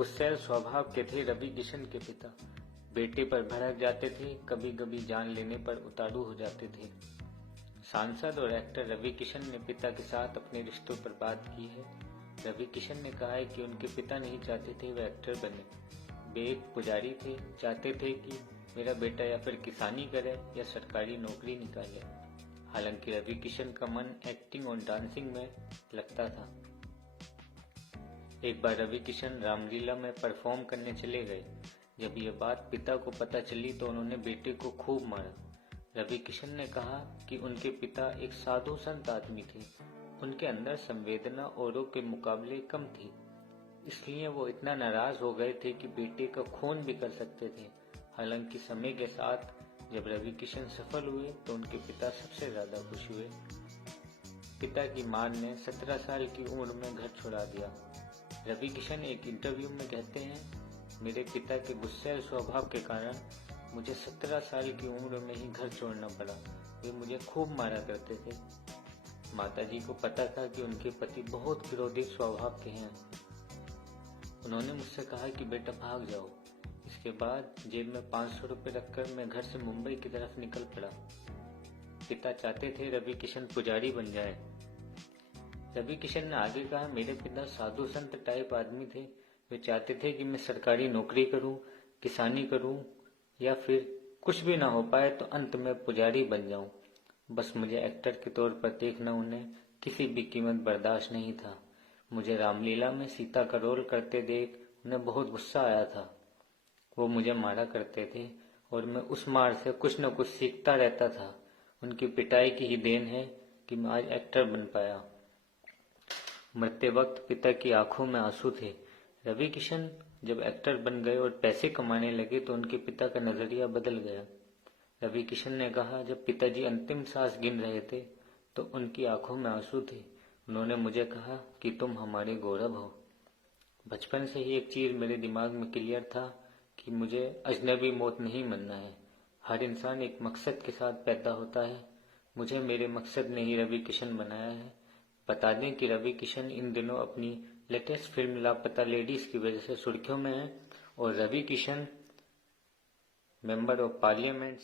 गुस्सैल स्वभाव के थे रवि किशन के पिता। बेटे पर भड़क जाते थे, कभी कभी जान लेने पर उतारू हो जाते थे। सांसद और एक्टर रवि किशन ने पिता के साथ अपने रिश्तों पर बात की है। रवि किशन ने कहा है कि उनके पिता नहीं चाहते थे वह एक्टर बने। वे एक पुजारी थे, चाहते थे कि मेरा बेटा या फिर किसानी करे या सरकारी नौकरी निकाले। हालांकि रवि किशन का मन एक्टिंग और डांसिंग में लगता था। एक बार रवि किशन रामलीला में परफॉर्म करने चले गए। जब यह बात पिता को पता चली तो उन्होंने बेटे को खूब मारा। रवि किशन ने कहा कि उनके पिता एक साधु संत आदमी थे, उनके अंदर संवेदना औरों के मुकाबले कम थी, इसलिए वो इतना नाराज हो गए थे कि बेटे का खून भी कर सकते थे। हालांकि समय के साथ जब रवि किशन सफल हुए तो उनके पिता सबसे ज्यादा खुश हुए। पिता की मार ने 17 साल की उम्र में घर छुड़ा दिया। रवि किशन एक इंटरव्यू में कहते हैं, मेरे पिता के गुस्सैल स्वभाव के कारण मुझे 17 साल की उम्र में ही घर छोड़ना पड़ा। वे मुझे खूब मारा करते थे। माताजी को पता था कि उनके पति बहुत विरोधी स्वभाव के हैं। उन्होंने मुझसे कहा कि बेटा भाग जाओ। इसके बाद जेब में 500 रुपये रखकर मैं घर से मुंबई की तरफ निकल पड़ा। पिता चाहते थे रवि किशन पुजारी बन जाए। रवि किशन ने आगे कहा, मेरे पिता साधु संत टाइप आदमी थे। वे चाहते थे कि मैं सरकारी नौकरी करूं, किसानी करूं या फिर कुछ भी ना हो पाए तो अंत में पुजारी बन जाऊं। बस मुझे एक्टर के तौर पर देखना उन्हें किसी भी कीमत बर्दाश्त नहीं था। मुझे रामलीला में सीता का रोल करते देख उन्हें बहुत गुस्सा आया था। वो मुझे मारा करते थे और मैं उस मार से कुछ न कुछ सीखता रहता था। उनकी पिटाई की ही देन है कि मैं आज एक्टर बन पाया। मरते वक्त पिता की आंखों में आंसू थे। रवि किशन जब एक्टर बन गए और पैसे कमाने लगे तो उनके पिता का नजरिया बदल गया। रवि किशन ने कहा, जब पिताजी अंतिम सांस गिन रहे थे तो उनकी आंखों में आंसू थे। उन्होंने मुझे कहा कि तुम हमारे गौरव हो। बचपन से ही एक चीज मेरे दिमाग में क्लियर था कि मुझे अजनबी मौत नहीं मरना है। हर इंसान एक मकसद के साथ पैदा होता है। मुझे मेरे मकसद ने ही रवि किशन बनाया है। बता दें कि रवि किशन इन दिनों अपनी लेटेस्ट फिल्म लापता लेडीज की वजह से सुर्खियों में है और Ravi Kishan member of parliament